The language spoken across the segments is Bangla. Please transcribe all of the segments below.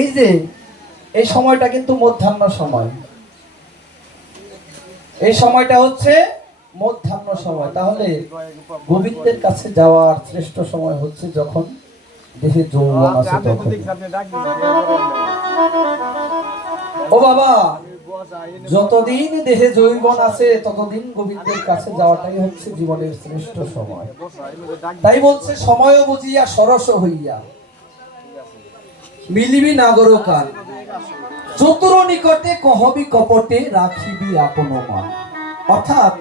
এই যে এই সময়টা কিন্তু মধ্যাহ্ন সময়, এই সময়টা হচ্ছে মধ্যাহ্ন সময়। তাহলে গোবিন্দের কাছে যাওয়ার শ্রেষ্ঠ সময় হচ্ছে যখন দেহে যৌবন আছে তখন। ও বাবা, যতদিন দেহে যৌবন আছে ততদিন গোবিন্দের কাছে যাওয়াটাই হচ্ছে জীবনের শ্রেষ্ঠ সময়। তাই বলছে সময় বুঝিয়া সরস হইয়া মিলিবি নাগর কাল, চতুর নিকটে কহবি কপটে রাখিবি আপন মান। অর্থাৎ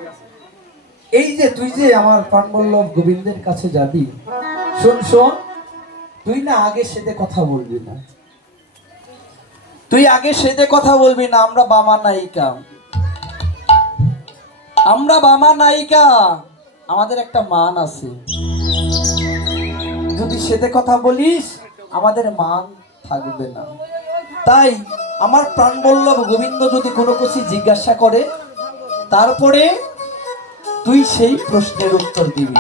এই যে তুই যে আমার প্রাণবল্লভ গোবিন্দের কাছে যাবি, শোন শোন, তুই না আগে সেদে কথা বলবি না, তুই আগে সেদে কথা বলবি না। আমরা বামা নায়িকা, আমরা বামা নায়িকা, আমাদের একটা মান আছে। যদি সেদে কথা বলিস আমাদের মান থাকবে না। তাই আমার প্রাণবল্লভ গোবিন্দ যদি কোনো কিছু জিজ্ঞাসা করে তারপরে তুই সেই প্রশ্নের উত্তর দিবি।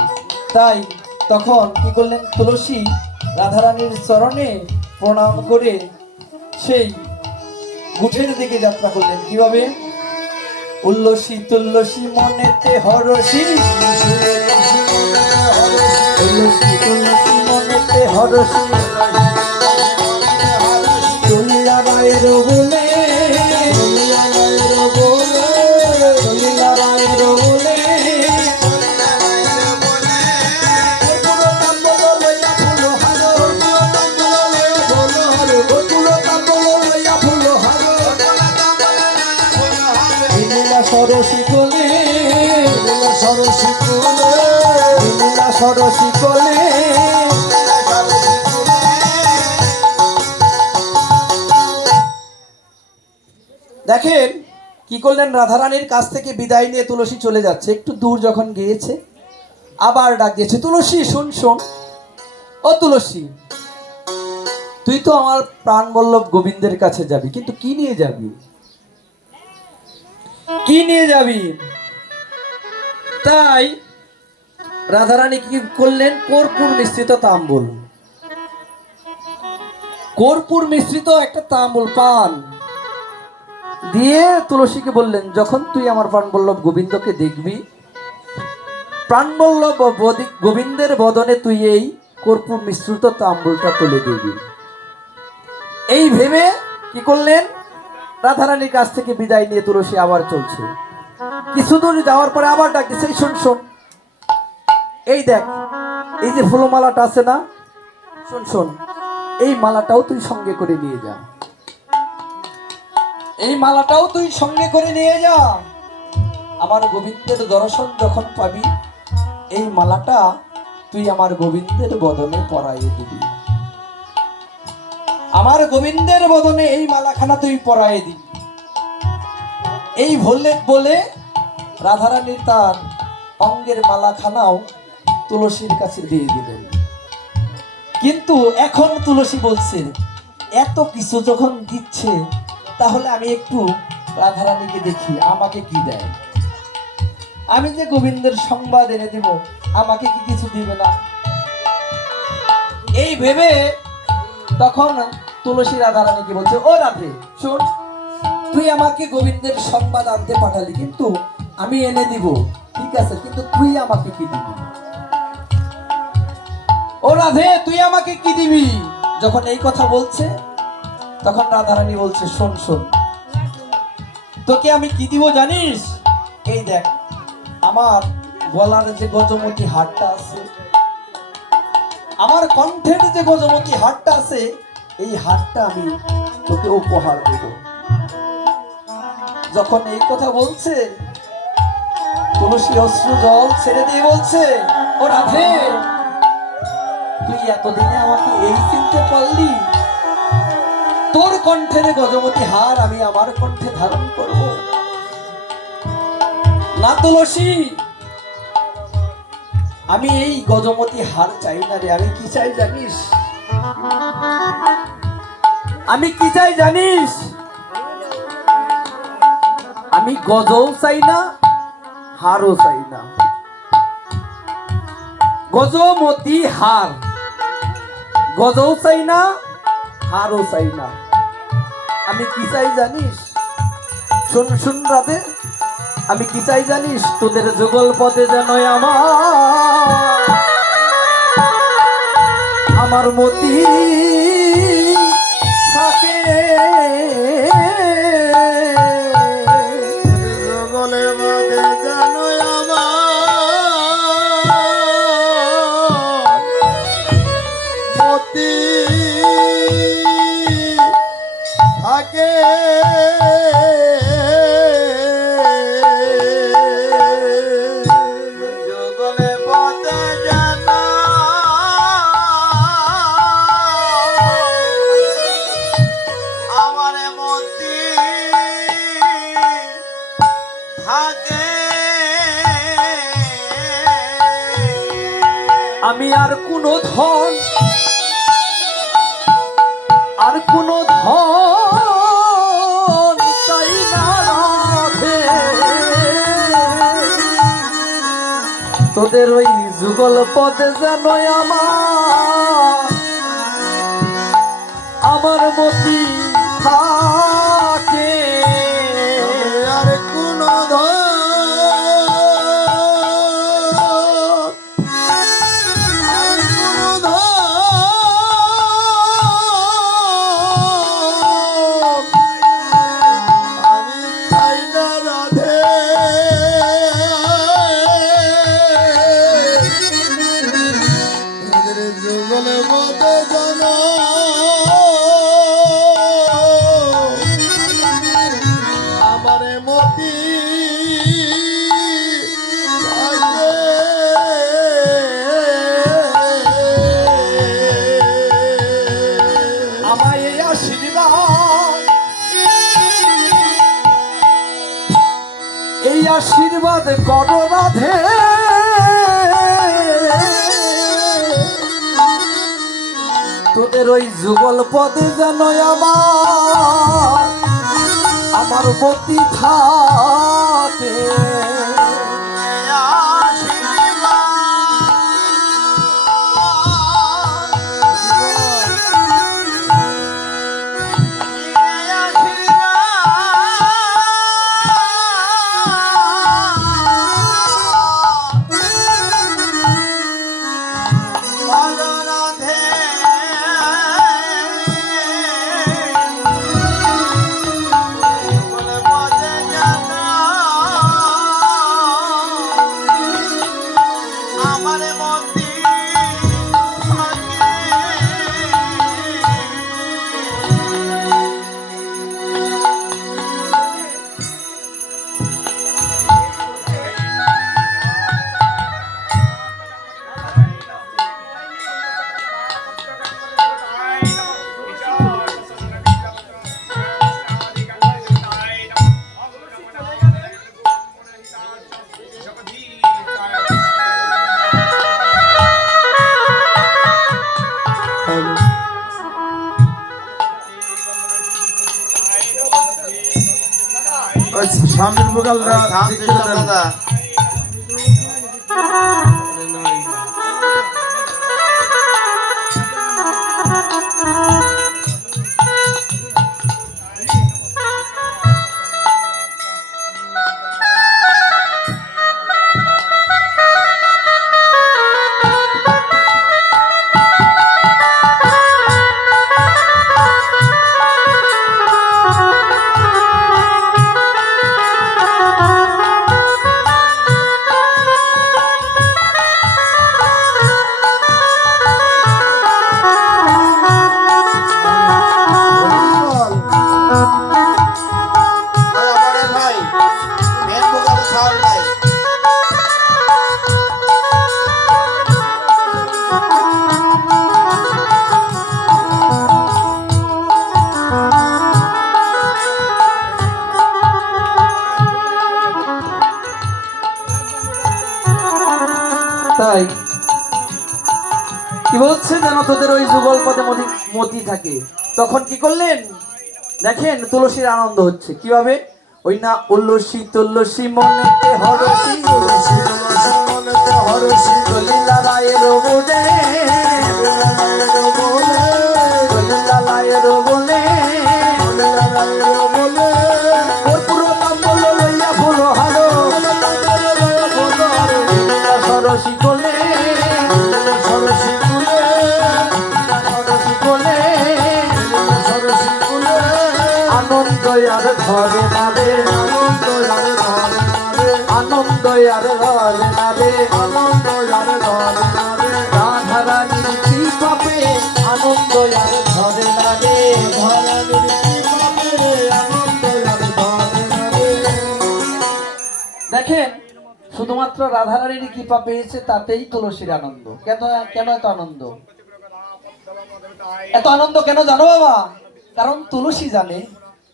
তাই তখন কি করলেন, তুলসী রাধারানীর চরণে প্রণাম করে সেই গুঠের দিকে যাত্রা করলেন। কিভাবে? উল্লসী তুল্লসী মনেতে হরসী, উল্লসী তুল্লসী মনেতে হরসী, চলিয়া রায়ের বলে, চলিয়া রায়ের বলে, চলিয়া রায়ের বলে, সরসী কোলে, সরসী কোলে, সরসী কোলে। দেখেন কি করলেন, রাধারানীর কাছ থেকে বিদায় নিয়ে তুলসী চলে যাচ্ছে। একটু দূর যখন গিয়েছে আবার ডাক দিয়েছে, তুলসী শোন শোন, ও তুলসী, তুই তো আমার প্রাণবল্লভ গোবিন্দের কাছে যাবি, কিন্তু কি নিয়ে যাবি, কি নিয়ে যাবি? তাই রাধারানী কি করলেন, কর্পূর মিশ্রিত তাম্বুল, কর্পূর মিশ্রিত একটা তাম্বুল পান দিয়ে তুলসীকে বললেন, যখন তুই আমার প্রাণবল্লভ গোবিন্দকে দেখবি, প্রাণবল্লভ গোবিন্দের বদনে তুই এই কর্পূর মিশ্রিত তাম্বুলটা তুলে দিবি। এই ভেবে কি করলেন, রাধারানীর কাছ থেকে বিদায় নিয়ে তুলসী আবার চলছে। কিছু দূর যাওয়ার পরে আবার ডাক দিচ্ছে, শোন শোন, এই দেখ, এই যে ফুলমালাটা আছে না, শোন শোন, এই মালাটাও তুই সঙ্গে করে নিয়ে যা, এই মালাটাও তুই সঙ্গে করে নিয়ে যা। আমার গোবিন্দের দর্শন যখন পাবি, এই মালাটা তুই আমার গোবিন্দের বদনে পরাইয়ে দিবি, আমার গোবিন্দের বদনে এই মালাখানা তুই পরাইয়ে দিবি। এই বলে রাধারানী তার অঙ্গের মালাখানাও তুলসীর কাছে দিয়ে দিলেন। কিন্তু এখন তুলসী বলছে, এত কিছু যখন দিচ্ছে তাহলে আমি একটু রাধারানীকে দেখি, আমাকে কি দেয়, আমি যে গোবিন্দের সংবাদ এনে দিব, আমাকে কি কিছু দিবে না। এই ভেবে তখন তুলসী রাধারানীকে বলছে, ও রাধে শোন, তুই আমাকে গোবিন্দের সংবাদ আনতে পাঠালি, কিন্তু আমি এনে দিব, ঠিক আছে, কিন্তু তুই আমাকে কি দিবি? ও রাধে, তুই আমাকে কি দিবি? যখন এই কথা বলছে তখন রাধারানী বলছে, শোন শোন, তোকে আমি কি দিব জানিস? এই দেখ, আমার গলার যে গজমতি হারটা আছে, আমার কণ্ঠের যে গজমতি হারটা আছে, এই হারটা আমি তোকে উপহার দেব। যখন এই কথা বলছে, তুলসী অশ্রু জল ছেড়ে দিয়ে বলছে, ও রাধে, তুই এতদিনে আমাকে এই চিনতে পারলি? তোর কণ্ঠের গজমতি হার আমি আমার কণ্ঠে ধারণ করব না তুলসী, আমি এই গজমতি হার চাই না রে। আমি কি চাই জানিস? আমি কি চাই জানিস? আমি গজও চাই না, হারও চাই না। গজমতি হার, গজও চাই না, হারও চাই না। আমি কি চাই জানিস? শুন শুন রাধে, আমি কি চাই জানিস? তোদের যুগল পথে যেন আমার মতি থাকে। যুগলে পথে যেন আমার মতি থাকে। যুগলে পথে যেন আমার মতি থাকে। আমি আর কোনো ধন, আর কোনো ধন চাই না রাধে। তোদের ওই যুগল পথে যেন আমার মতি থাকে। আর কোন আমি চাই না রাধে। যুগল মতে জানা আমারে মতি থাকে। আমায় এই আশীর্বাদ, এই আশীর্বাদ করো রাধে। তোদের ওই যুগল পদে যেন আমার মতি থাকে। সামনের ভোকালটা তাই কি বলছে যেন তোদের ওই যুগল পথে মতি থাকে। তখন কি করলেন দেখেন, তুলসীর আনন্দ হচ্ছে কিভাবে। ওই না উল্লসী তুলসী মনেতে হরসী, তুলসী তুলসী মনেতে হরসী, লীলা রায়ের বোধে, লীলা রায়ের আর ঘরে নারে, আনন্দ আর ঘরে নারে, আনন্দ আর ঘরে নারে, আনন্দ আর ঘরে নারে, রাধা রানীর কৃপা পেয়ে আনন্দ আর ঘরে নারে। ধরণীর কৃপাতে আনন্দ আর ঘরে নারে। দেখেন, শুধুমাত্র রাধারানীর কৃপা পেয়েছে তাতেই তুলসীর আনন্দ। কেন কেন এত আনন্দ? এত আনন্দ কেন জানো বাবা? কারণ তুলসী জানে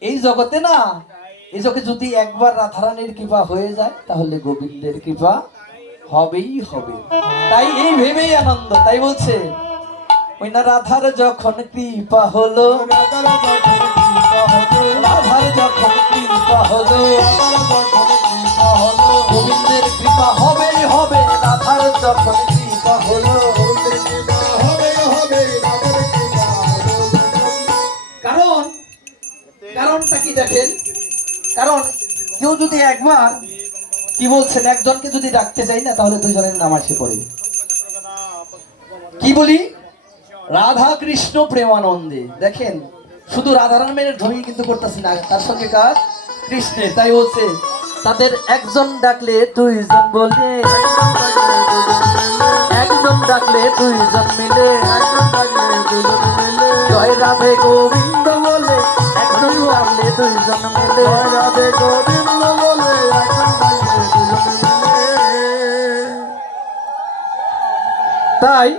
এই জগতে না, এই জগতে যদি একবার রাধারানীর কৃপা হয়ে যায় তাহলে গোবিন্দের কৃপা হবেই হবে। তাই এই ভেবেই আনন্দ। তাই বলছে ওই না, রাধার যখন কৃপা হলো, রাধার যখন কৃপা হলো, রাধার যখন কৃপা হলো, রাধার যখন কৃপা হলো, গোবিন্দের কৃপা হবেই হবে। রাধার যখন কৃপা হলো, গোবিন্দের কৃপা হবে হবে, রাধার কৃপা হলো যখন। কারণ কারণটা কি দেখেন? কারণ কেউ যদি একবার কি বলছেন, একজনকে যদি ডাকতে চাই না তাহলে দুইজনের নাম আসে পড়ে। কি বলি? রাধা কৃষ্ণ প্রেমানন্দে। দেখেন, শুধু রাধারামের ধ্বনি কিন্তু করতেছি না, তার সঙ্গে কাজ কৃষ্ণের। তাই বলছে তাদের একজন ডাকলে দুইজন বলে, একজন ডাকলে দুইজন মিলে, একজন থাকলে দুজন মিলে, জয় রাধে গোবিন্দ বলে একজন ডাকলে দুইজন মিলে। জয় রাধে গোবিন্দ বলে একজন থাকলে দুজন মিলে। তাই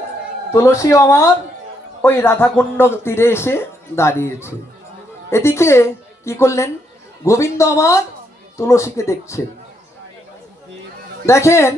তুলসী আমার ওই রাধাকুণ্ড তীরে এসে দাঁড়িয়েছে। এদিকে কি করলেন? গোবিন্দ আমার তুলসীকে দেখছেন। দেখেন